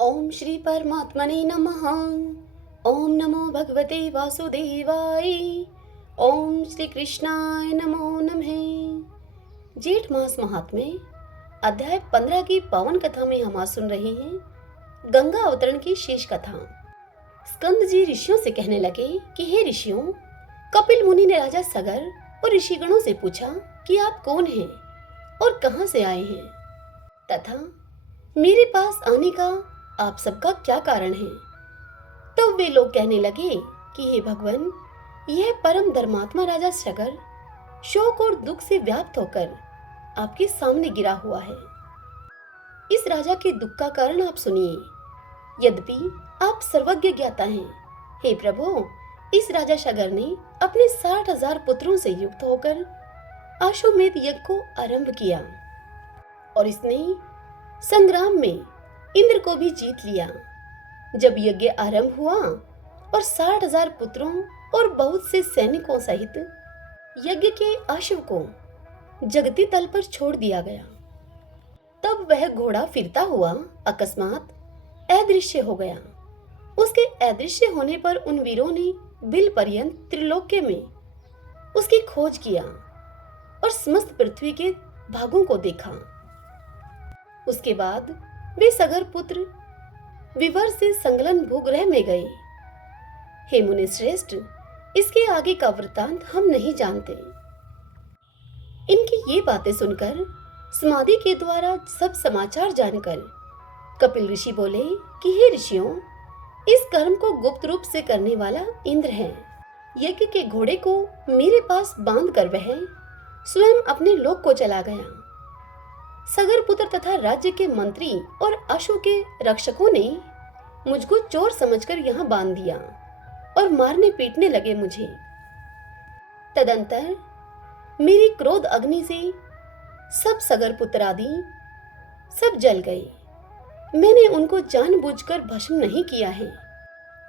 ओम श्री परमात्मने नमः। ओम नमो भगवते वासुदेवाय। ओम श्री कृष्णाय नमो नमः। जेठ मास महात्म्य अध्याय 15 की पावन कथा में हम आज सुन रहे हैं गंगा अवतरण की शेष कथा। स्कंद जी ऋषियों से कहने लगे कि हे ऋषियों, कपिल मुनि ने राजा सगर और ऋषिगणों से पूछा कि आप कौन हैं और कहां से आए हैं, तथा मेरे पास आने का आप सबका क्या कारण है। तब वे लोग कहने लगे कि हे भगवान, यह परम धर्मात्मा राजा सगर शोक और दुख से व्याप्त होकर आपके सामने गिरा हुआ है। इस राजा के दुख का कारण आप सुनिए। यद्यपि आप सर्वज्ञ ज्ञाता हैं, हे प्रभु, इस राजा सगर ने अपने 60,000 पुत्रों से युक्त होकर अश्वमेध यज्ञ को आरंभ किया और इसने संग्राम में इंद्र को भी जीत लिया। जब यज्ञ आरंभ हुआ और 60,000 पुत्रों और बहुत से सैनिकों सहित यज्ञ के अश्व को जगती तल पर छोड़ दिया गया, तब वह घोड़ा फिरता हुआ अकस्मात अदृश्य हो गया। उसके अदृश्य होने पर उन वीरों ने बिल पर्यंत त्रिलोक्य में उसकी खोज किया और समस्त पृथ्वी के भागों को देखा। उसके बाद वे सगर पुत्र विवर से संगलन भूग्रह में गए। हे मुनि श्रेष्ठ, इसके आगे का वृतांत हम नहीं जानते। इनकी ये बातें सुनकर समाधि के द्वारा सब समाचार जानकर कपिल ऋषि बोले कि हे ऋषियों, इस कर्म को गुप्त रूप से करने वाला इंद्र है। यज्ञ के घोड़े को मेरे पास बांध कर वह स्वयं अपने लोक को चला गया। सगर पुत्र तथा राज्य के मंत्री और अश्व के रक्षकों ने मुझको चोर समझकर यहाँ बांध दिया और मारने पीटने लगे मुझे। तदंतर मेरी क्रोध अग्नि से सब सगर पुत्र आदि सब जल गए। मैंने उनको जानबूझकर भस्म नहीं किया है।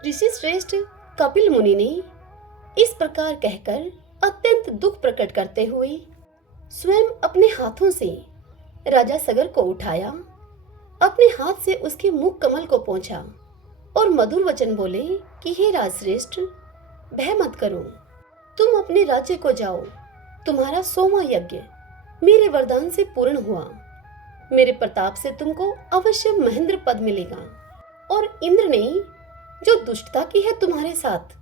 ऋषि श्रेष्ठ कपिल मुनि ने इस प्रकार कहकर अत्यंत दुख प्रकट करते हुए स्वयं अपने हाथों से राजा सगर को उठाया, अपने हाथ से उसके मुख कमल को पोंछा और मधुर वचन बोले कि हे राजश्रेष्ठ, भय मत करो, तुम अपने राज्य को जाओ। तुम्हारा 100वां यज्ञ मेरे वरदान से पूर्ण हुआ। मेरे प्रताप से तुमको अवश्य महेंद्र पद मिलेगा। और इंद्र ने जो दुष्टता की है तुम्हारे साथ,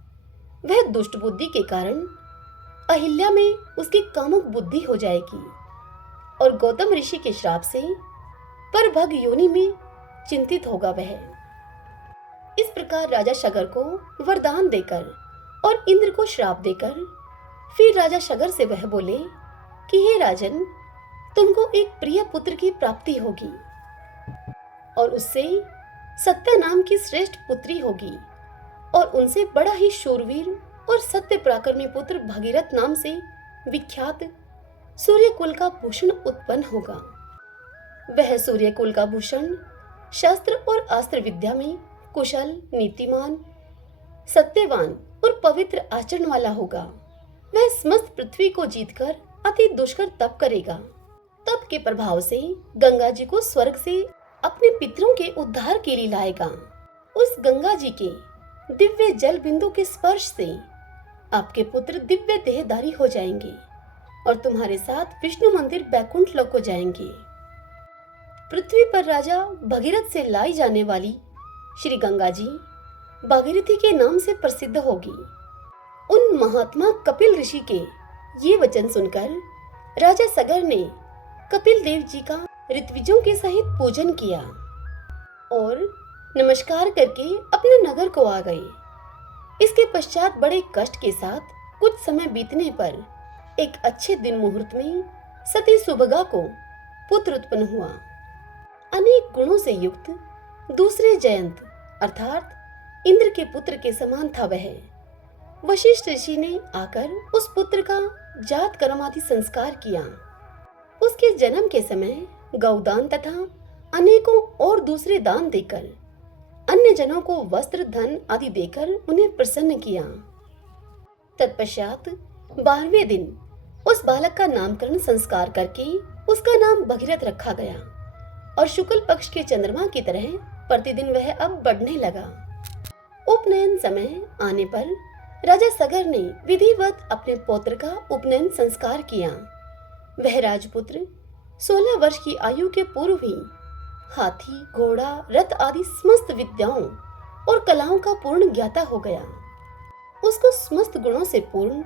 वह दुष्ट बुद्धि के कारण अहिल्या में उसकी कामुक बुद्धि हो जाएगी और गौतम ऋषि के श्राप से परभग योनि में चिंतित होगा वह। इस प्रकार राजा सगर को वरदान देकर और इंद्र को श्राप देकर फिर राजा सगर से वह बोले कि हे राजन, तुमको एक प्रिय पुत्र की प्राप्ति होगी और उससे सत्य नाम की श्रेष्ठ पुत्री होगी और उनसे बड़ा ही शूरवीर और सत्य पराक्रमी पुत्र भगीरथ नाम से विख्यात सूर्य कुल का भूषण उत्पन्न होगा। वह सूर्य कुल का भूषण शस्त्र और अस्त्र विद्या में कुशल, नीतिमान, सत्यवान और पवित्र आचरण वाला होगा। वह समस्त पृथ्वी को जीतकर अति दुष्कर तप करेगा। तप के प्रभाव से गंगा जी को स्वर्ग से अपने पितरों के उद्धार के लिए लाएगा। उस गंगा जी के दिव्य जल बिंदु के स्पर्श से आपके पुत्र दिव्य देहधारी हो जाएंगे और तुम्हारे साथ विष्णु मंदिर बैकुंठ लोक को जाएंगे। पृथ्वी पर राजा भगीरथ से लाई जाने वाली श्री गंगा जी भागीरथी के नाम से प्रसिद्ध होगी। उन महात्मा कपिल ऋषि के ये वचन सुनकर राजा सगर ने कपिल देव जी का ऋत्विजों के सहित पूजन किया और नमस्कार करके अपने नगर को आ गए। इसके पश्चात बड़े कष्ट के साथ कुछ समय बीतने पर एक अच्छे दिन मुहूर्त में सती सुभगा को पुत्र उत्पन्न हुआ। अनेक गुणों से युक्त दूसरे जयंत अर्थात इंद्र के पुत्र के समान था वह। वशिष्ठ ऋषि ने आकर उस पुत्र का जात कर्म आदि संस्कार किया। उसके जन्म के समय गौदान तथा अनेकों और दूसरे दान देकर अन्य जनों को वस्त्र, धन आदि देकर उन्हें प्रसन्न किया। तत्पश्चात 12वें दिन उस बालक का नामकरण संस्कार करके उसका नाम भगीरथ रखा गया और शुक्ल पक्ष के चंद्रमा की तरह प्रतिदिन वह अब बढ़ने लगा। उपनयन समय आने पर राजा सगर ने विधिवत अपने पौत्र का उपनयन संस्कार किया। वह राजपुत्र 16 वर्ष की आयु के पूर्व ही हाथी, घोड़ा, रथ आदि समस्त विद्याओं और कलाओं का पूर्ण ज्ञाता हो गया। उसको समस्त गुणों से पूर्ण,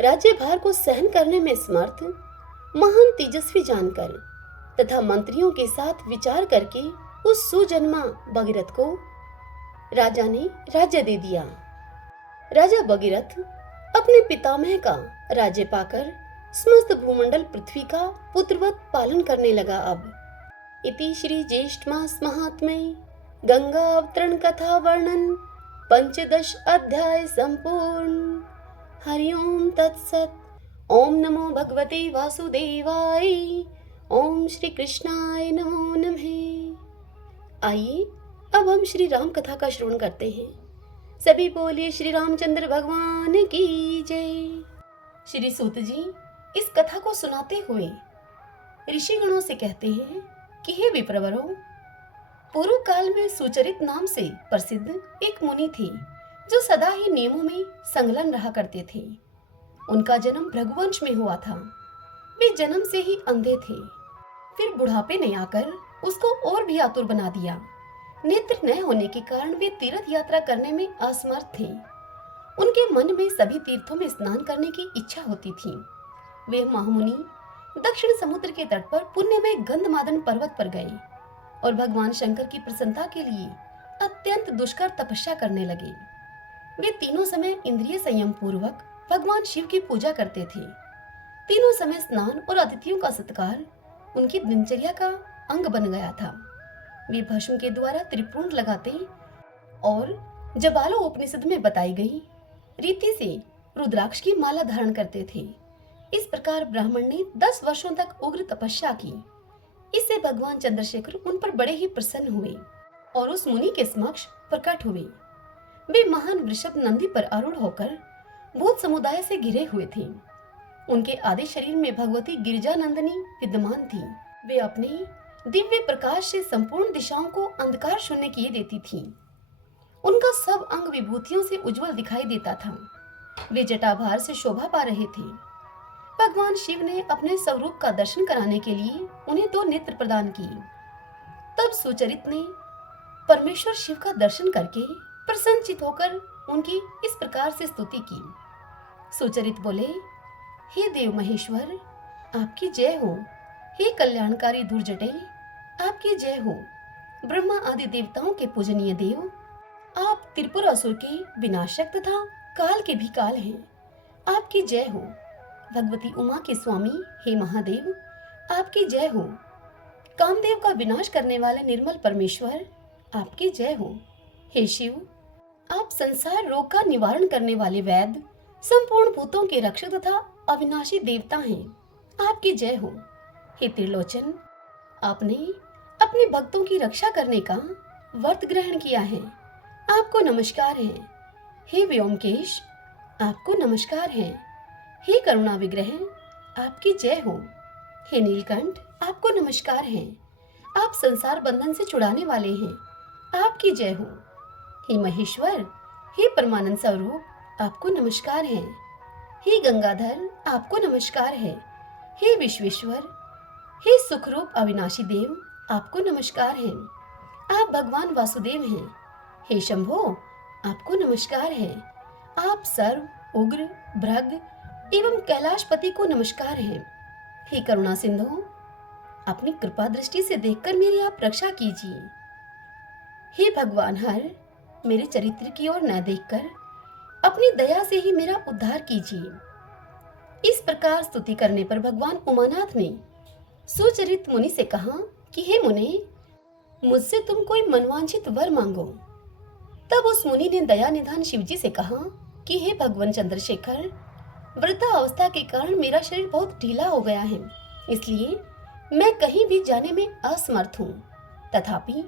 राज्यभार को सहन करने में समर्थ, महान तेजस्वी जानकर तथा मंत्रियों के साथ विचार करके उस सुजन्मा भगीरथ को राजा ने राज्य दे दिया। राजा भगीरथ अपने पितामह का राज्य पाकर समस्त भूमंडल पृथ्वी का पुत्रवत पालन करने लगा। अब इति श्री ज्येष्ठ मास महात्म्ये गंगा अवतरण कथा वर्णन 15 अध्याय संपूर्ण। हरिओम तत्सत। ओम नमो भगवते वासुदेवाय। ओम श्री कृष्णाय नमो नमः। आइए अब हम श्री राम कथा का श्रवण करते हैं। सभी बोलिए श्री रामचंद्र भगवान की जय। श्री सूत जी इस कथा को सुनाते हुए ऋषिगणों से कहते हैं कि हे विप्रवरों, पूर्व काल में सुचरित नाम से प्रसिद्ध एक मुनि थे जो सदा ही नियमों में संलग्न रहा करते थे। उनका जन्म भृगुवंश में हुआ था। वे जन्म से ही अंधे थे। फिर बुढ़ापे ने आकर उसको और भी आतुर बना दिया। नेत्र न होने के कारण वे तीर्थ यात्रा करने में असमर्थ थे। उनके मन में सभी तीर्थों में स्नान करने की इच्छा होती थी। वे महामुनि दक्षिण समुद्र के तट पर पुण्यमय गंधमादन पर्वत पर गए और भगवान शंकर की प्रसन्नता के लिए अत्यंत दुष्कर तपस्या करने लगे। वे तीनों समय इंद्रिय संयम पूर्वक भगवान शिव की पूजा करते थे। तीनों समय स्नान और अतिथियों का सत्कार उनकी दिनचर्या का अंग बन गया था। वे भस्म के द्वारा त्रिपुंड लगाते और जबालो उपनिषद में बताई गई रीति से रुद्राक्ष की माला धारण करते थे। इस प्रकार ब्राह्मण ने 10 वर्षों तक उग्र तपस्या की। इससे भगवान चंद्रशेखर उन पर बड़े ही प्रसन्न हुए और उस मुनि के समक्ष प्रकट हुए। वे महान वृषभ नंदी पर आरूढ़ होकर भूत समुदाय से घिरे हुए थे। उनके आधे शरीर में भगवती गिरिजानंदिनी विद्यमान थी। वे अपने दिव्य प्रकाश से संपूर्ण दिशाओं को अंधकार शून्य किए देती थी। उनका सब अंग विभूतियों से उज्जवल दिखाई देता था। वे जटाभार से शोभा पा रहे थे। भगवान शिव ने अपने स्वरूप का दर्शन कराने के लिए उन्हें 2 नेत्र प्रदान किए। तब सुचरित ने परमेश्वर शिव का दर्शन करके प्रसन्नचित होकर उनकी इस प्रकार से स्तुति की। सुचरित बोले, हे देव महेश्वर, आपकी जय हो। हे कल्याणकारी धुर्जटे, आपकी जय हो। ब्रह्मा आदि देवताओं के पूजनीय देव, आप त्रिपुर असुर के विनाशक तथा काल के भी काल हैं। आपकी जय हो। भगवती उमा के स्वामी हे महादेव, आपकी जय हो। कामदेव का विनाश करने वाले निर्मल परमेश्वर, आपकी जय हो। हे शिव, आप संसार रोग का निवारण करने वाले वैद्य, संपूर्ण भूतों के रक्षक तथा अविनाशी देवता हैं। आपकी जय हो। हे त्रिलोचन, आपने अपने भक्तों की रक्षा करने का व्रत ग्रहण किया है। आपको नमस्कार है। हे व्योमकेश, आपको नमस्कार है। हे करुणा विग्रह, आपकी जय हो। हे नीलकंठ, आपको नमस्कार है। आप संसार बंधन से छुड़ाने वाले हैं। आपकी जय हो। हे महेश्वर, हे परमानंद स्वरूप, आपको नमस्कार है। हे गंगाधर, आपको नमस्कार है। हे विश्वेश्वर, हे सुखरूप अविनाशी देव, आपको नमस्कार है। आप भगवान वासुदेव हैं। हे शंभो, आपको नमस्कार है। आप सर्व, उग्र, भ्रग एवं कैलाशपति को नमस्कार है। हे करुणा सिंधु, अपनी कृपा दृष्टि से देखकर मेरी आप रक्षा कीजिए। हे भगवान हर, मेरे चरित्र की ओर न देखकर अपनी दया से ही मेरा उद्धार कीजिए। इस प्रकार स्तुति करने पर भगवान उमानाथ ने सुचरित मुनि से कहा कि हे मुने, मुझसे तुम कोई मनवांछित वर मांगो। तब उस मुनि ने दया निधान शिवजी से कहा कि हे भगवान चंद्रशेखर, वृद्धा अवस्था के कारण मेरा शरीर बहुत ढीला हो गया है, इसलिए मैं कहीं भी जाने में असमर्थ हूँ। तथापि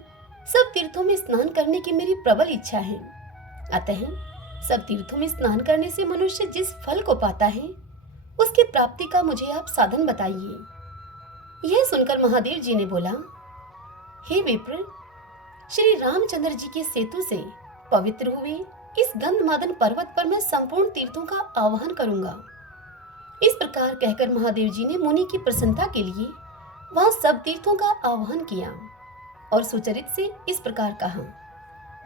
सब तीर्थों में स्नान करने की मेरी प्रबल इच्छा है। अतः सब तीर्थों में स्नान करने से मनुष्य जिस फल को पाता है, उसकी प्राप्ति का मुझे आप साधन बताइए। यह सुनकर महादेव जी ने बोला, हे विप्र, श्री रामचंद्र जी के सेतु से पवित्र हुए इस गंधमादन पर्वत पर मैं संपूर्ण तीर्थों का आह्वान करूंगा। इस प्रकार कहकर महादेव जी ने मुनि की प्रसन्नता के लिए वहां सब तीर्थों का आह्वान किया और सुचरित से इस प्रकार कहा।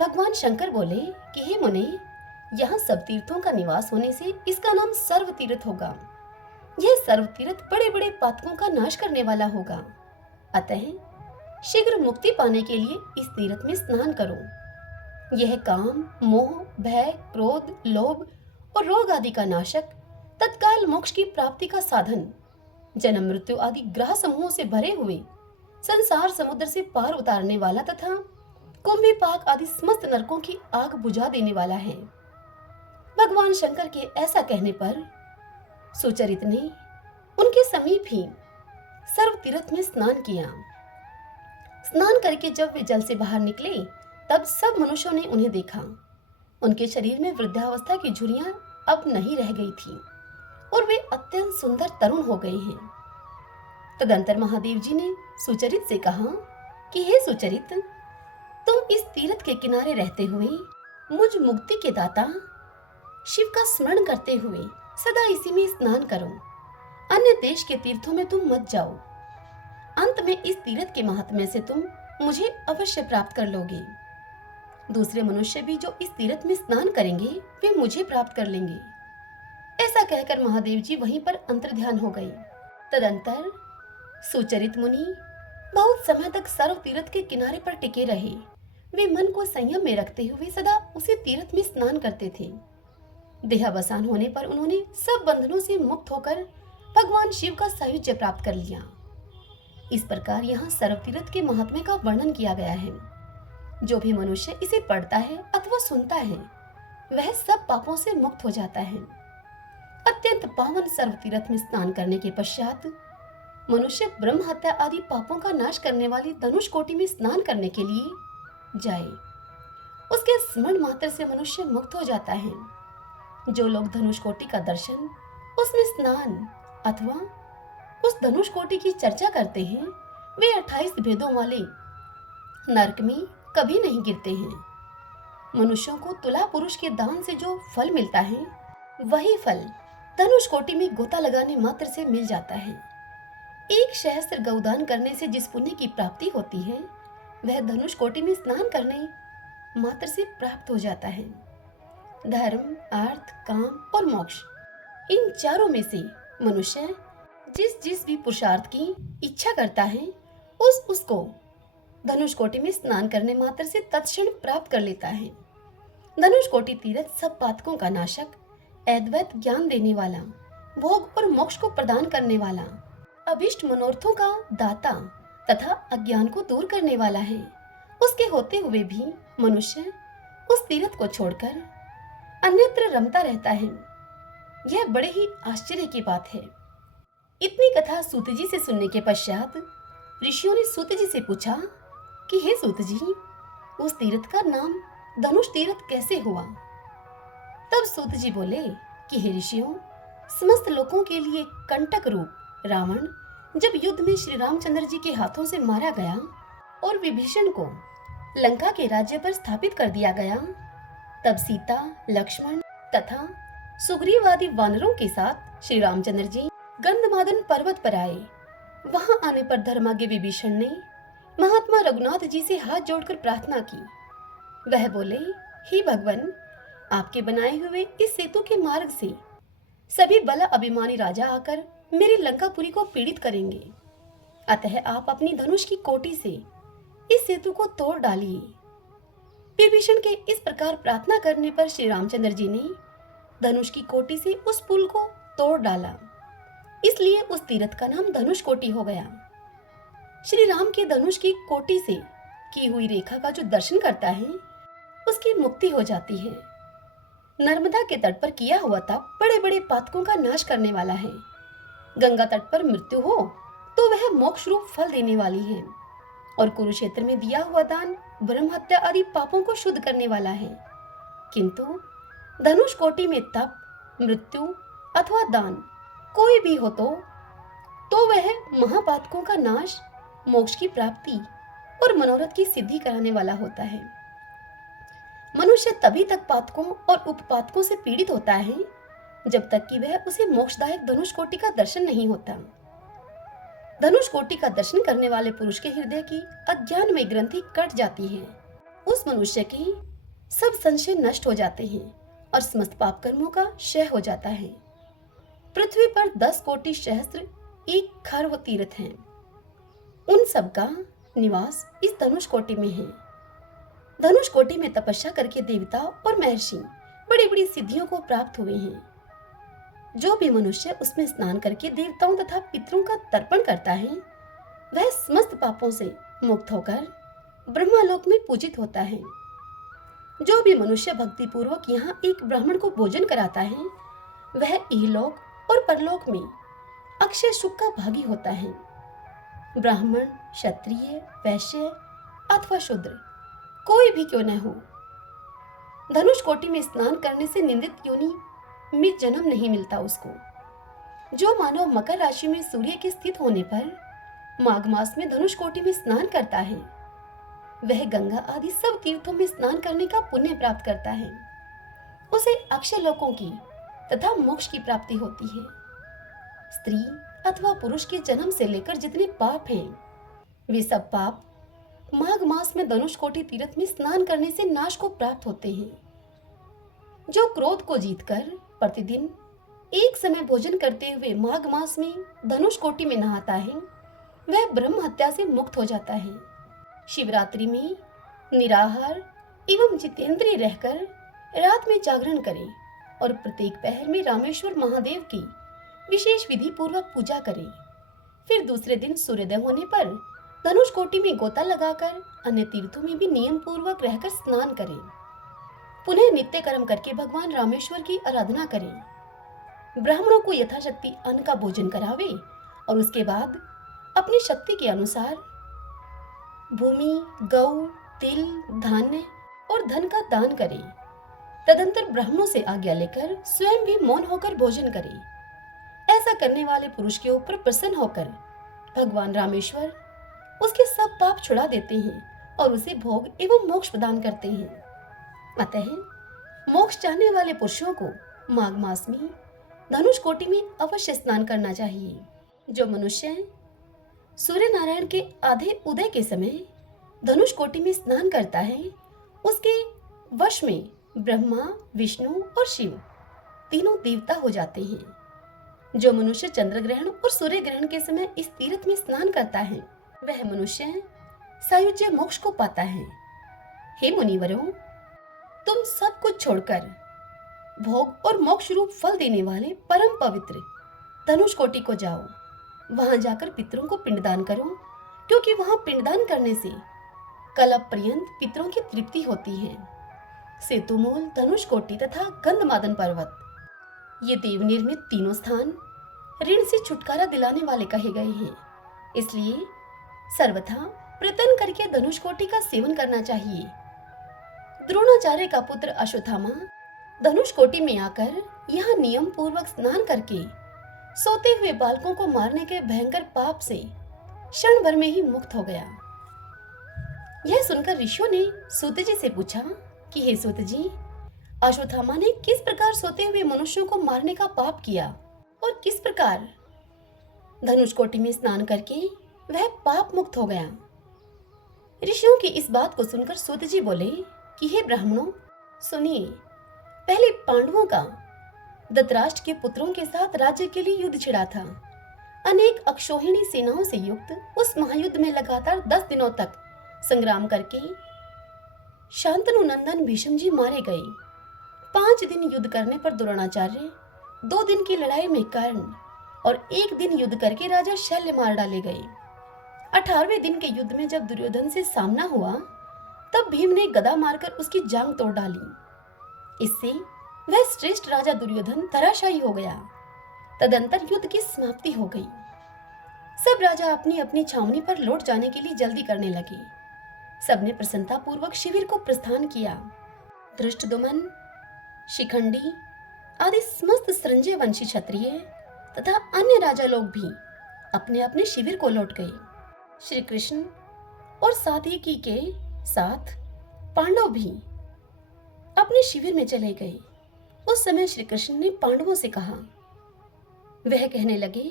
भगवान शंकर बोले कि हे मुने, यहाँ सब तीर्थों का निवास होने से इसका नाम सर्व तीर्थ होगा। यह सर्व तीर्थ बड़े बड़े पातकों का नाश करने वाला होगा। अतः शीघ्र मुक्ति पाने के लिए इस तीर्थ में स्नान करो। यह काम, मोह, भय, क्रोध, लोभ और रोग आदि का नाशक, तत्काल मोक्ष की प्राप्ति का साधन, जन्म मृत्यु आदि ग्रह समूहों से भरे हुए संसार समुद्र से पार उतारने वाला तथा कुंभी पाक आदि समस्त नरकों की आग बुझा देने वाला है। भगवान शंकर के ऐसा कहने पर सुचरित ने उनके समीप ही सर्व तीर्थ में स्नान किया। स्नान करके जब वे जल से बाहर निकले तब सब मनुष्यों ने उन्हें देखा। उनके शरीर में वृद्धावस्था की झुर्रियां अब नहीं रह गई थी और वे अत्यंत सुंदर तरुण हो गए हैं। तदंतर महादेव जी ने सुचरित से कहा कि हे सुचरित, तुम इस तीर्थ के किनारे रहते हुए मुझ मुक्ति के दाता शिव का स्मरण करते हुए सदा इसी में स्नान करो। अन्य देश के तीर्थों में तुम मत जाओ। अंत में इस तीर्थ के महात्म्य से तुम मुझे अवश्य प्राप्त कर लोगे। दूसरे मनुष्य भी जो इस तीर्थ में स्नान करेंगे वे मुझे प्राप्त कर लेंगे। ऐसा कहकर महादेव जी वहीं पर अंतर्ध्यान हो गए। तदंतर सुचरित मुनि बहुत समय तक सर्व तीर्थ के किनारे पर टिके रहे। वे मन को संयम में रखते हुए सदा उसी तीर्थ में स्नान करते थे। देहावसान होने पर उन्होंने सब बंधनों से मुक्त होकर भगवान शिव का सायुज्य प्राप्त कर लिया। इस प्रकार यहाँ सर्व तीर्थ के महात्म्य का वर्णन किया गया है। जो भी मनुष्य इसे पढ़ता है अथवा सुनता है वह सब पापों से मुक्त हो जाता है। अत्यंत पावन सर्व तीर्थ में स्नान करने के पश्चात मनुष्य ब्रह्म हत्या आदि पापों का नाश करने वाली धनुष कोटि में स्नान करने के लिए जाए। उसके स्मरण मात्र से मनुष्य मुक्त हो जाता है। जो लोग धनुष कोटि का दर्शन, उसमें स्नान अथवा उस धनुष कोटि की चर्चा करते हैं वे 28 भेदों वाले नरक में कभी नहीं गिरते हैं। मनुष्यों को तुला पुरुष के दान से जो फल मिलता है वही फल धनुष कोटि में गोता लगाने मात्र से मिल जाता है। 1 सहस्त्र गौदान करने से जिस पुण्य की प्राप्ति होती है वह धनुष कोटि में स्नान करने मात्र से प्राप्त हो जाता है। धर्म, अर्थ, काम और मोक्ष, इन चारों में से मनुष्य जिस जिस भी पुरुषार्थ की इच्छा करता है उसको धनुष कोटि में स्नान करने मात्र से तत्क्षण प्राप्त कर लेता है। धनुष कोटि तीर्थ सब पातकों का नाशक, अद्वैत ज्ञान देने वाला, भोग और मोक्ष को प्रदान करने वाला, अभिष्ट मनोरथों का दाता तथा अज्ञान को दूर करने वाला है। उसके होते हुए भी मनुष्य उस तीर्थ को छोड़कर अन्यत्र रमता रहता है। यह बड़े ही आश्चर्य की बात है। इतनी कथा सूत जी से सुनने के पश्चात ऋषियों ने सूत जी से पूछा कि हे सूत जी, उस तीर्थ का नाम धनुष तीर्थ कैसे हुआ? तब सूत जी बोले कि हे ऋषियों, समस्त लोगों के लिए कंटक रूप रावण जब युद्ध में श्री रामचंद्र जी के हाथों से मारा गया और विभीषण को लंका के राज्य पर स्थापित कर दिया गया, तब सीता, लक्ष्मण तथा सुग्रीव आदि वानरों के साथ श्री रामचंद्र जी गंधमादन पर्वत पर आए। वहां आने पर धर्माज्ञ विभीषण ने महात्मा रघुनाथ जी से हाथ जोड़कर प्रार्थना की। वह बोले, हे भगवान, आपके बनाए हुए इस सेतु के मार्ग से सभी बल अभिमानी राजा आकर मेरी लंकापुरी को पीड़ित करेंगे। अतः आप अपनी धनुष की कोटि से इस सेतु को तोड़ डालिए। विभीषण के इस प्रकार प्रार्थना करने पर श्री रामचंद्र जी ने धनुष की कोटि से उस पुल को तोड़ डाला। इसलिए उस तीर्थ का नाम धनुष कोटि हो गया। श्री राम के धनुष की कोटि से की हुई रेखा का जो दर्शन करता है उसकी मुक्ति हो जाती है। नर्मदा के तट पर किया हुआ तप बड़े बड़े पातकों का नाश करने वाला है। गंगा तट पर मृत्यु हो तो वह मोक्ष रूप फल देने वाली है और कुरुक्षेत्र में दिया हुआ दान ब्रह्म हत्या आदि पापों को शुद्ध करने वाला है। किंतु धनुष कोटि में तप, मृत्यु अथवा दान कोई भी हो तो वह महापातकों का नाश, मोक्ष की प्राप्ति और मनोरथ की सिद्धि कराने वाला होता है। मनुष्य तभी तक पातकों और उपपातकों से पीड़ित होता है जब तक कि वह उसे मोक्षदायक धनुष कोटि का दर्शन नहीं होता। धनुष कोटि का दर्शन करने वाले पुरुष के हृदय की अज्ञान में ग्रंथि कट जाती है। उस मनुष्य की सब संशय नष्ट हो जाते हैं और समस्त पाप कर्मों का क्षय हो जाता है। पृथ्वी पर 10 कोटि सहस्त्र एक खर्व तीर्थ हैं। उन सब का निवास इस धनुष कोटि में है। धनुष कोटि में तपस्या करके देवता और महर्षि बड़ी बड़ी सिद्धियों को प्राप्त हुए हैं। जो भी मनुष्य उसमें स्नान करके देवताओं तथा पितरों का तर्पण करता है वह समस्त पापों से मुक्त होकर ब्रह्मलोक में पूजित होता है। जो भी मनुष्य भक्ति पूर्वक यहाँ एक ब्राह्मण को भोजन कराता है वह इहलोक और परलोक में अक्षय सुख का भागी होता है। ब्राह्मण, क्षत्रिय, वैश्य अथवा शूद्र कोई भी क्यों न हो, धनुष कोटि में स्नान करने से निंदित योनि में जन्म नहीं मिलता उसको। जो मानव मकर राशि में सूर्य के स्थित होने पर माघ मास में धनुष कोटि में स्नान करता है वह गंगा आदि सब तीर्थों में स्नान करने का पुण्य प्राप्त करता है। उसे अक्षय लोकों की तथा मोक्ष की प्राप्ति होती है। स्त्री अथवा पुरुष के जन्म से लेकर जितने पाप हैं वे सब पाप माघ मास में धनुष कोटि तीर्थ में स्नान करने से नाश को प्राप्त होते हैं। जो क्रोध को जीतकर प्रतिदिन एक समय भोजन करते हुए माघ मास में धनुष कोटि में नहाता है वह ब्रह्म हत्या से मुक्त हो जाता है। शिवरात्रि में निराहार एवं जितेंद्रिय रहकर रात में जागरण करें और प्रत्येक पहर में रामेश्वर महादेव की विशेष विधि पूर्वक पूजा करें। फिर दूसरे दिन सूर्योदय होने पर धनुष कोटि में गोता लगाकर अन्य तीर्थों में भी नियम पूर्वक रहकर स्नान करें। पुनः नित्य कर्म करके भगवान रामेश्वर की आराधना करें। ब्राह्मणों को यथाशक्ति अन्न का भोजन करावे और उसके बाद अपनी शक्ति के अनुसार भूमि, गौ, तिल, धान्य और धन का दान करें। तदंतर ब्राह्मणों से आज्ञा लेकर स्वयं भी मौन होकर भोजन करें। ऐसा करने वाले पुरुष के ऊपर प्रसन्न होकर भगवान रामेश्वर उसके सब पाप छुड़ा देते हैं और उसे भोग एवं मोक्ष प्रदान करते हैं। अतः मोक्ष चाहने वाले पुरुषों को माघ मास में धनुष कोटि में अवश्य स्नान करना चाहिए। जो मनुष्य सूर्य नारायण के आधे उदय के समय धनुष कोटि में स्नान करता है उसके वश में ब्रह्मा, विष्णु और शिव तीनों देवता हो जाते हैं। जो मनुष्य चंद्र ग्रहण और सूर्य ग्रहण के समय इस तीर्थ में स्नान करता है वह मनुष्य सायुज्य मोक्ष को पाता है। हे मुनिवरों, तुम सब कुछ छोड़कर भोग और मोक्ष रूप फल देने वाले परम पवित्र धनुष कोटि को जाओ। वहां जाकर पितरों को पिंडदान करो, क्योंकि वहां पिंडदान करने से कल्प पर्यंत पितरों की तृप्ति होती है। सेतुमूल, धनुष कोटि तथा गंधमादन पर्वत ये देव निर्मित तीनों स्थान ऋण से छुटकारा दिलाने वाले कहे गए हैं। इसलिए सर्वथा प्रयत्न करके धनुष कोटि का सेवन करना चाहिए। द्रोणाचार्य का पुत्र अश्वत्थामा धनुष कोटि में आकर यहाँ नियम पूर्वक स्नान करके सोते हुए बालकों को मारने के भयंकर पाप से क्षण भर में ही मुक्त हो गया। यह सुनकर ऋषियों ने सूत जी से पूछा कि हे सूत जी, अश्वत्थामा ने किस प्रकार सोते हुए मनुष्यों को मारने का पाप किया और किस प्रकार धनुष कोटि में स्नान करके वह पाप मुक्त हो गया। ऋषियों की इस बात को सुनकर सूत जी बोले कि हे ब्राह्मणों, सुनिए, पहले पांडवों का धृतराष्ट्र के पुत्रों के साथ राज्य के लिए युद्ध छिड़ा था। अनेक अक्षौहिणी सेनाओं से युक्त उस महायुद्ध में लगातार 10 दिनों तक संग्राम करके शांतनु नंदन भीष्म जी मारे गए। 5 दिन युद्ध करने पर द्रोणाचार्य, 2 दिन की लड़ाई में कर्ण और 1 दिन युद्ध करके राजा शल्य मार डाले गए। 18वें दिन के युद्ध में जब दुर्योधन से सामना हुआ तब भीम ने गदा मारकर उसकी जांग तोड़ डाली। इससे वह श्रेष्ठ राजा दुर्योधन धराशायी हो गया। तदंतर युद्ध की समाप्ति हो गई। सब राजा अपनी अपनी छावनी पर लौट जाने के लिए जल्दी करने लगे। सबने प्रसन्नता पूर्वक शिविर को प्रस्थान किया। धृष्टद्युम्न, शिखंडी आदि समस्त संजय वंशी क्षत्रिय तथा अन्य राजा लोग भी अपने अपने शिविर को लौट गए। श्री कृष्ण और सात्विकी के साथ पांडव भी अपने शिविर में चले गए। उस समय श्री कृष्ण ने पांडवों से कहा, वह कहने लगे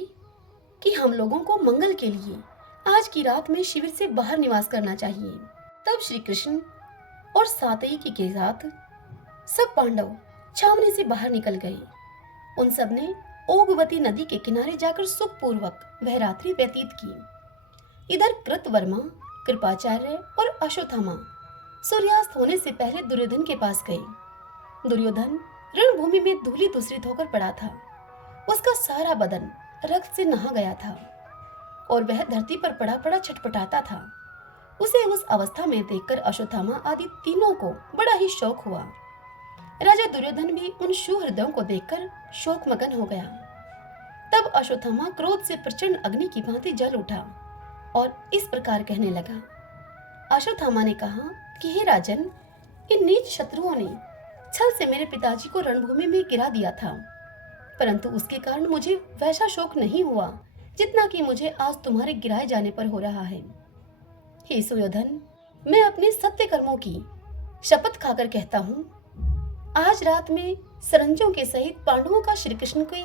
कि हम लोगों को मंगल के लिए आज की रात में शिविर से बाहर निवास करना चाहिए। तब श्री कृष्ण और सात्विकी के साथ सब पांडव छावनी से बाहर निकल गए। उन सब ने ओगवती नदी के किनारे जाकर सुखपूर्वक वह रात्रि व्यतीत की। इधर कृतवर्मा, कृपाचार्य और अश्वत्थामा सूर्यास्त होने से पहले दुर्योधन के पास गए। दुर्योधन रणभूमि में धूलि दूसरित होकर पड़ा था। उसका सारा बदन रक्त से नहा गया था और वह धरती पर पड़ा पड़ा छटपटाता था। उसे उस अवस्था में देखकर अश्वत्थामा आदि तीनों को बड़ा ही शौक हुआ। राजा दुर्योधन भी उन सुहृदयों को देखकर शोकमगन हो गया। तब अश्वत्थामा क्रोध से प्रचंड अग्नि की भांति जल उठा और इस प्रकार कहने लगा। अश्वत्थामा ने कहा कि हे राजन, इन नीच शत्रुओं ने छल से मेरे पिताजी को रणभूमि में गिरा दिया था, परंतु उसके कारण मुझे वैसा शोक नहीं हुआ जितना कि मुझे आज तुम्हारे गिराए जाने पर हो रहा है। हे सुयोधन, मैं अपने सत्य कर्मों की शपथ खाकर कहता हूँ, आज रात में सरंजों के सहित पांडवों का श्री कृष्ण के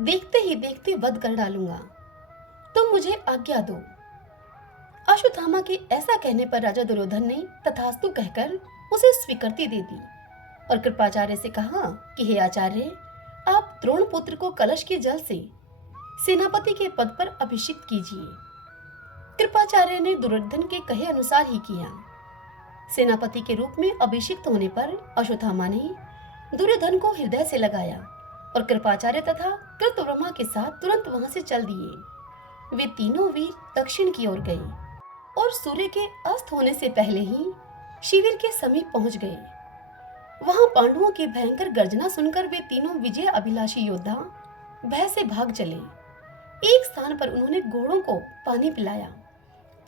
देखते ही देखते वध कर डालूंगा। तुम मुझे आज्ञा दो। अश्वत्थामा के ऐसा कहने पर राजा दुर्योधन ने तथास्तु कहकर उसे स्वीकृति दे दी और कृपाचार्य से कहा कि हे आचार्य, आप द्रोण पुत्र को कलश के जल से सेनापति के पद पर अभिषिक्त कीजिए। कृपाचार्य ने दुर्योधन के कहे अनुसार ही किया। सेनापति के रूप में अभिषिक्त होने पर अश्वत्थामा ने दुर्योधन को हृदय से लगाया और कृपाचार्य तथा कृतवर्मा के साथ तुरंत वहां से चल दिए। वे तीनों वीर दक्षिण की ओर गए और सूर्य के अस्त होने से पहले ही शिविर के समीप पहुंच गए। वहां पांडवों की भयंकर गर्जना सुनकर वे तीनों विजय अभिलाषी योद्धा भय से भाग चले। एक स्थान पर उन्होंने घोड़ों को पानी पिलाया।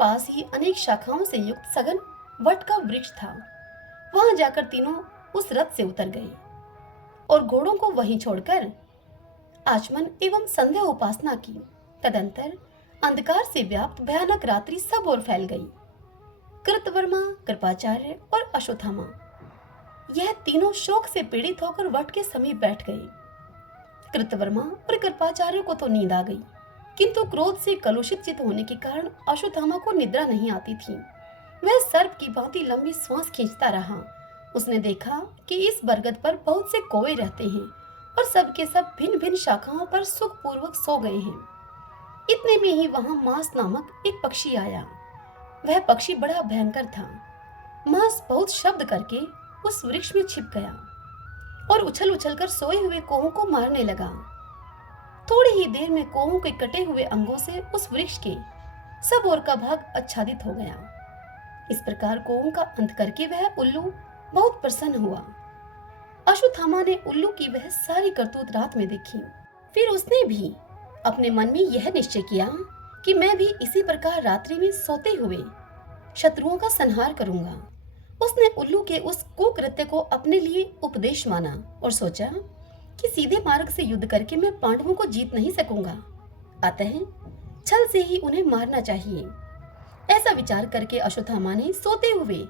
पास ही अनेक शाखाओं से युक्त सघन वट का वृक्ष था। वहां जाकर तीनों उस रथ से उतर गए और घोड़ों को वहीं छोड़कर आचमन एवं संध्या उपासना की। तदंतर अंधकार से व्याप्त भयानक रात्रि सब ओर फैल गई। कृतवर्मा, कृपाचार्य और अश्वत्थामा यह तीनों शोक से पीड़ित होकर वट के समीप बैठ गए। कृतवर्मा और कृपाचार्य को तो नींद आ गई, किंतु क्रोध से कलुषित चित होने के कारण अश्वत्थामा को निद्रा नहीं आती थी। वह सर्प की भांति लंबी श्वास खींचता रहा। उसने देखा कि इस बरगद पर बहुत से कौवे रहते हैं और सब के सब भिन्न भिन्न शाखाओं पर सुखपूर्वक सो गए हैं। इतने में ही वहां मांस नामक एक पक्षी आया। वह पक्षी बड़ा भयंकर था। मांस बहुत शब्द करके उस वृक्ष में छिप गया और उछल उछल कर सोए हुए कौवों को मारने लगा। थोड़ी ही देर में कौवों के कटे हुए अंगों से उस वृक्ष के सब ओर का भाग आच्छादित हो गया। इस प्रकार कौवों का अंत करके वह उल्लू बहुत प्रसन्न हुआ। अश्वत्थामा ने उल्लू की वह सारी करतूत रात में देखी। फिर उसने भी अपने मन में यह निश्चय किया कि मैं भी इसी प्रकार रात्रि में सोते हुए शत्रुओं का संहार करूंगा। उसने उल्लू के उस कुकृत्य को अपने लिए उपदेश माना और सोचा कि सीधे मार्ग से युद्ध करके मैं पांडवों को जीत नहीं सकूंगा, अतः छल से ही उन्हें मारना चाहिए। ऐसा विचार करके अश्वत्थामा ने सोते हुए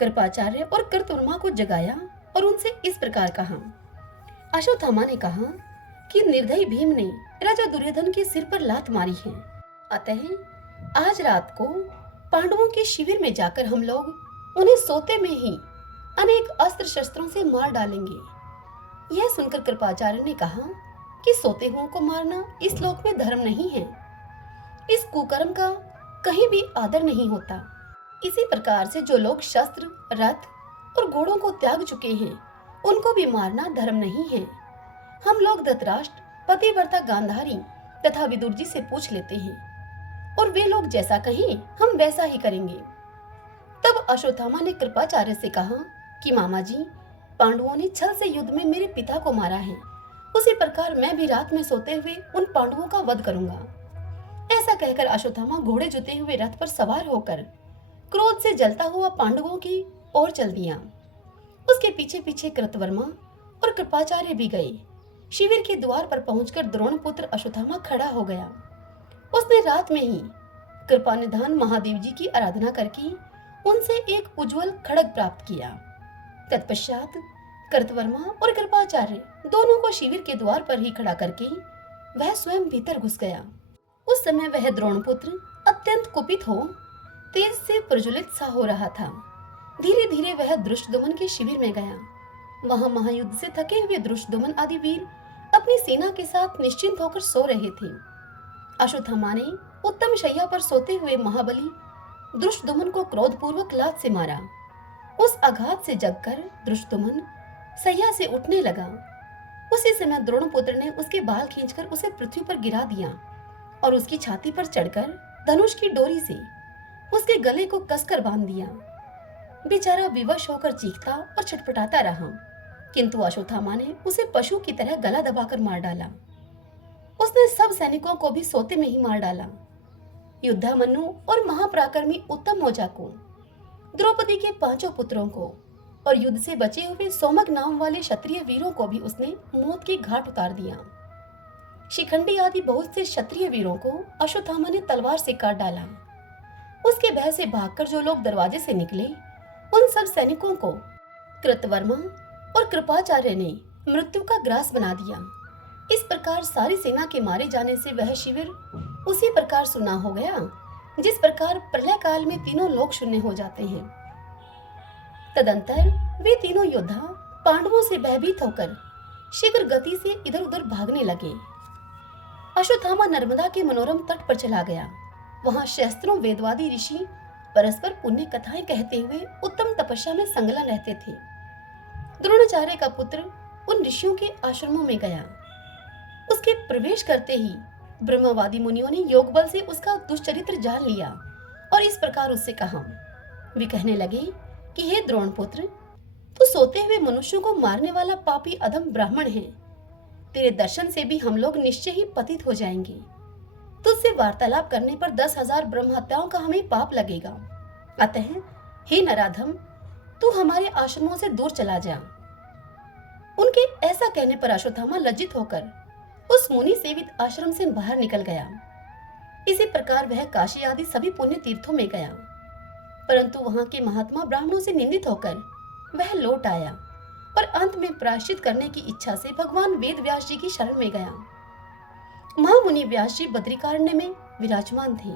कृपाचार्य और कृतवर्मा को जगाया और उनसे इस प्रकार कहा। अश्वत्थामा ने कहा कि निर्दयी भीम ने राजा दुर्योधन के सिर पर लात मारी है, अतः आज रात को पांडवों के शिविर में जाकर हम लोग उन्हें सोते में ही अनेक अस्त्र शस्त्रों से मार डालेंगे। यह सुनकर कृपाचार्य ने कहा कि सोते हुओं को मारना इस लोक में धर्म नहीं है। इस कुकर्म का कहीं भी आदर नहीं होता। इसी प्रकार से जो लोग शस्त्र, रथ और घोड़ों को त्याग चुके हैं, उनको भी मारना धर्म नहीं है। हम लोग धृतराष्ट्र, पतिव्रता गांधारी तथा विदुर जी से पूछ लेते हैं और वे लोग जैसा कहें हम वैसा ही करेंगे। तब अश्वत्थामा ने कृपाचार्य से कहा कि मामा जी, पांडवों ने छल से युद्ध में मेरे पिता को मारा है, उसी प्रकार मैं भी रात में सोते हुए उन पांडवों का वध करूंगा। ऐसा कहकर अश्वत्थामा घोड़े जुते हुए रथ पर सवार होकर क्रोध से जलता हुआ पांडवों की ओर चल दिया। उसके पीछे पीछे कृतवर्मा और कृपाचार्य भी गए। शिविर के द्वार पर पहुंचकर द्रोण पुत्र अश्वत्थामा खड़ा हो गया। उसने रात में ही कृपानिधान महादेव जी की आराधना करके उनसे एक उज्जवल खड्ग प्राप्त किया। तत्पश्चात कृतवर्मा और कृपाचार्य दोनों को शिविर के द्वार पर ही खड़ा करके वह स्वयं भीतर घुस गया। उस समय वह द्रोणपुत्र अत्यंत कुपित हो तेज से प्रज्वलित सा हो रहा था। धीरे धीरे वह धृष्टद्युम्न के शिविर में गया। वहां महायुद्ध से थके हुए धृष्टद्युम्न आदि वीर अपनी सेना के साथ निश्चिंत होकर सो रहे थे। अश्वत्थामा ने उत्तम शैया पर सोते हुए महाबली धृष्टद्युम्न को क्रोधपूर्वक लात से मारा। उस आघात से जगकर धृष्टद्युम्न शैया से उठने लगा। उसी समय द्रोणपुत्र ने उसके बाल खींचकर उसे पृथ्वी पर गिरा दिया और उसकी छाती पर चढ़कर धनुष की डोरी से उसके गले को कसकर बांध दिया। बेचारा विवश होकर चीखता और छटपटाता रहा, किंतु अश्वत्थामा ने उसे पशु की तरह गला दबाकर मार डाला। उसने सब सैनिकों को भी सोते में ही मार डाला। युद्धामन्यु और महापराक्रमी उत्तम मौजा को, द्रौपदी के 5 पुत्रों को और युद्ध से बचे हुए सोमक नाम वाले क्षत्रिय वीरों को भी उसने मौत के घाट उतार दिया। शिखंडी आदि बहुत से क्षत्रिय वीरों को अश्वत्थामा ने तलवार से काट डाला। उसके भय से भागकर जो लोग दरवाजे से निकले, उन सब सैनिकों को कृतवर्मा और कृपाचार्य ने मृत्यु का ग्रास बना दिया। इस प्रकार सारी सेना के मारे जाने से वह शिविर उसी प्रकार सुना हो गया जिस प्रकार प्रलय काल में तीनों लोग शून्य हो जाते हैं। तदंतर वे तीनों योद्धा पांडवों से भयभीत होकर शीघ्र गति से इधर उधर भागने लगे। अश्वत्थामा नर्मदा के मनोरम तट पर चला गया। वहां शास्त्रों वेदवादी ऋषि परस्पर पुण्य कथाएं कहते हुए उत्तम तपस्या में संलग्न रहते थे। द्रोणाचार्य का पुत्र उन ऋषियों के आश्रमों में गया। उसके प्रवेश करते ही ब्रह्मवादी मुनियों ने योग बल से उसका दुष्चरित्र जान लिया और इस प्रकार उससे कहा। वे कहने लगे कि हे द्रोणपुत्र, तू सोते हुए मनुष्यों को मारने वाला पापी अधम ब्राह्मण है। तेरे दर्शन से भी हम लोग निश्चय ही पतित हो जाएंगे। तुझसे वार्तालाप करने पर 10,000 ब्रह्म हत्याओं का हमें पाप लगेगा। अतः हे नराधम, तू हमारे आश्रमों से दूर चला जा। उनके ऐसा कहने पर अश्वत्थामा लज्जित होकर उस मुनि सेवित आश्रम से बाहर निकल गया। इसी प्रकार वह काशी आदि सभी पुण्य तीर्थों में गया, परंतु वहां के महात्मा ब्राह्मणों से निंदित होकर वह लौट आया और अंत में प्रायश्चित करने की इच्छा से भगवान वेद व्यास जी की शरण में गया। महामुनि व्यास जी बद्रिकारण्य में विराजमान थे।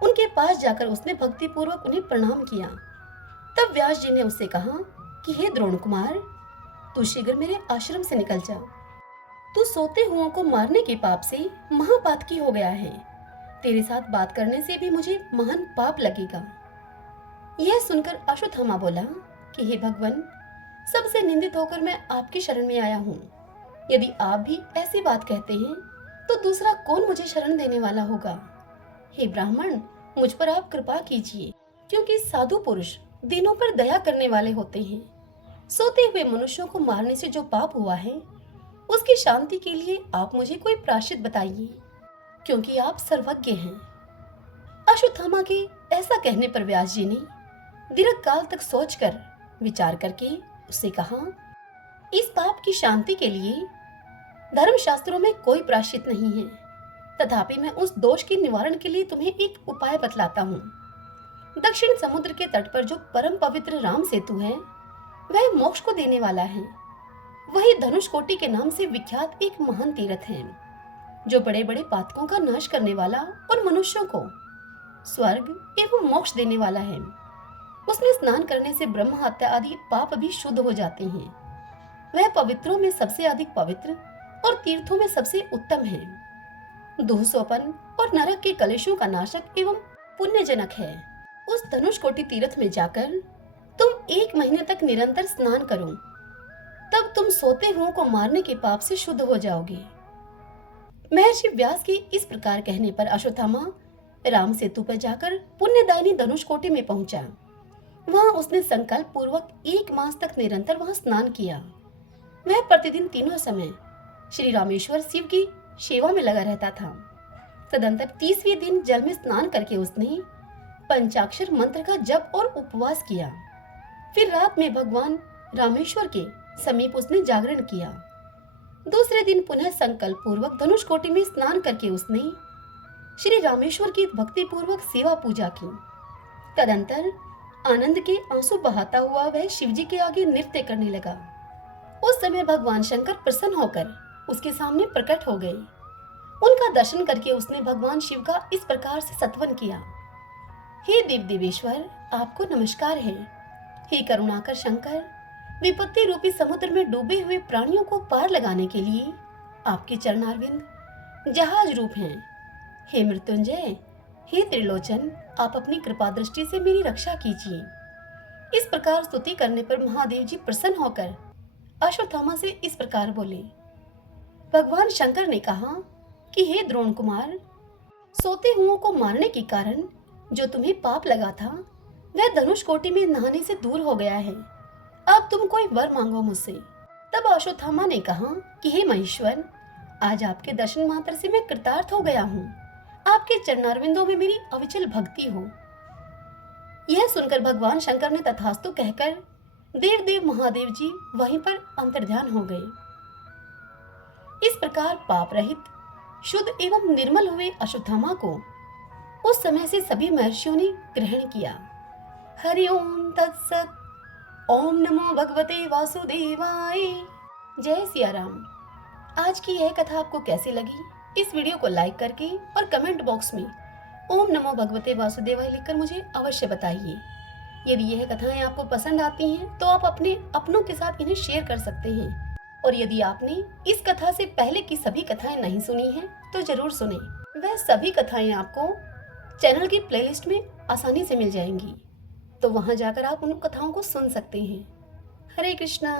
उनके पास जाकर उसने भक्ति पूर्वक उन्हें प्रणाम किया। तब व्यास जी ने उससे कहा कि हे द्रोण कुमार, तू शीघ्र मेरे आश्रम से निकल जा। तू सोते हुओं को मारने के पाप से महापातकी हो गया है। तेरे साथ बात करने से भी मुझे महान पाप लगेगा। यह सुनकर अश्वत्थामा बोला कि हे भगवान, सबसे निंदित होकर मैं आपकी शरण में आया हूँ। यदि आप भी ऐसी बात कहते हैं तो दूसरा कौन मुझे शरण देने वाला होगा। हे ब्राह्मण, मुझ पर आप कृपा कीजिए, क्योंकि साधु पुरुष दिनों पर दया करने वाले होते हैं। सोते हुए मनुष्यों को मारने से जो पाप हुआ है, उसकी शांति के लिए आप मुझे कोई प्रायश्चित बताइए, क्योंकि आप सर्वज्ञ हैं। अश्वत्थामा के ऐसा कहने पर व्यास जी ने दीर्घ काल तक सोचकर विचार करके उससे कहा, इस पाप की शांति के लिए धर्मशास्त्रों में कोई प्रायश्चित नहीं है, तथापि मैं उस दोष के निवारण के लिए तुम्हें एक उपाय बतलाता हूँ। दक्षिण समुद्र के तट पर जो परम पवित्र राम सेतु है, वह मोक्ष को देने वाला है। वही धनुषकोटि के नाम से विख्यात एक महान तीर्थ है, जो बड़े बड़े पातकों का नाश करने वाला और मनुष्यों को स्वर्ग एवं मोक्ष देने वाला है। उसमें स्नान करने से ब्रह्म हत्या आदि पाप भी शुद्ध हो जाते हैं। वह पवित्रों में सबसे अधिक पवित्र और तीर्थों में सबसे उत्तम है। दुःसोपन और नरक के कलेशों का नाशक एवं पुण्यजनक है। उस धनुषकोटि तीर्थ में जाकर तुम 1 महीने तक निरंतर स्नान करो, तब तुम सोते हुओं को मारने के पाप से शुद्ध हो जाओगे। महर्षि व्यास के इस प्रकार कहने पर अश्वत्थामा राम सेतु पर जाकर पुण्यदायिनी धनुषकोटि में पहुंचा। वहां उसने संकल्प पूर्वक 1 मास तक निरंतर वहां स्नान किया। वह प्रतिदिन तीनों समय श्री रामेश्वर शिव की सेवा में लगा रहता था। तदंतर 30वें दिन जल में स्नान करके उसने पंचाक्षर मंत्र का जप और उपवास किया। फिर रात में भगवान रामेश्वर के समीप उसने जागरण किया। दूसरे दिन पुनः संकल्प पूर्वक धनुषकोटि में स्नान करके उसने श्री रामेश्वर की भक्तिपूर्वक सेवा पूजा की। तदंतर आनंद के आंसू बहाता हुआ वह शिवजी के आगे नृत्य करने लगा। उस समय भगवान शंकर प्रसन्न होकर उसके सामने प्रकट हो गए। उनका दर्शन करके उसने भगवान शिव का इस प्रकार से स्तवन किया। हे देव देवेश्वर, आपको नमस्कार है। हे करुणाकर शंकर, विपत्ति रूपी समुद्र में डूबे हुए प्राणियों को पार लगाने के लिए आपके चरणारविंद जहाज रूप हैं। हे मृत्युंजय, हे त्रिलोचन, आप अपनी कृपा दृष्टि से मेरी रक्षा कीजिए। इस प्रकार स्तुति करने पर महादेव जी प्रसन्न होकर अश्वत्थामा से इस प्रकार बोले। भगवान शंकर ने कहा कि हे द्रोण कुमार, सोते हुओं को मारने के कारण जो तुम्हें पाप लगा था वह धनुष कोटि में नहाने से दूर हो गया है। अब तुम कोई वर मांगो मुझसे। तब अश्वत्थामा ने कहा कि हे महेश्वर, आज आपके दर्शन मात्र से मैं कृतार्थ हो गया हूँ। आपके चरणारविंदों में मेरी अविचल भक्ति हो। यह सुनकर भगवान शंकर ने तथास्तु कहकर देव देव महादेव जी वहीं पर अंतर्ध्यान हो गए। इस प्रकार पाप रहित, शुद्ध एवं निर्मल हुए अश्वत्थामा को उस समय से सभी महर्षियों ने ग्रहण किया। हरि ओम तत्सत। ओम नमो भगवते वासुदेवाय। जय सिया राम। आज की यह कथा आपको कैसी लगी? इस वीडियो को लाइक करके और कमेंट बॉक्स में ओम नमो भगवते वासुदेवाय लिखकर मुझे अवश्य बताइए। यदि यह कथाएं आपको पसंद आती हैं तो आप अपने अपनों के साथ इन्हें शेयर कर सकते हैं। और यदि आपने इस कथा से पहले की सभी कथाएं नहीं सुनी हैं तो जरूर सुने। वह सभी कथाएं आपको चैनल की प्लेलिस्ट में आसानी से मिल जाएंगी, तो वहां जाकर आप उन कथाओं को सुन सकते हैं। हरे कृष्णा।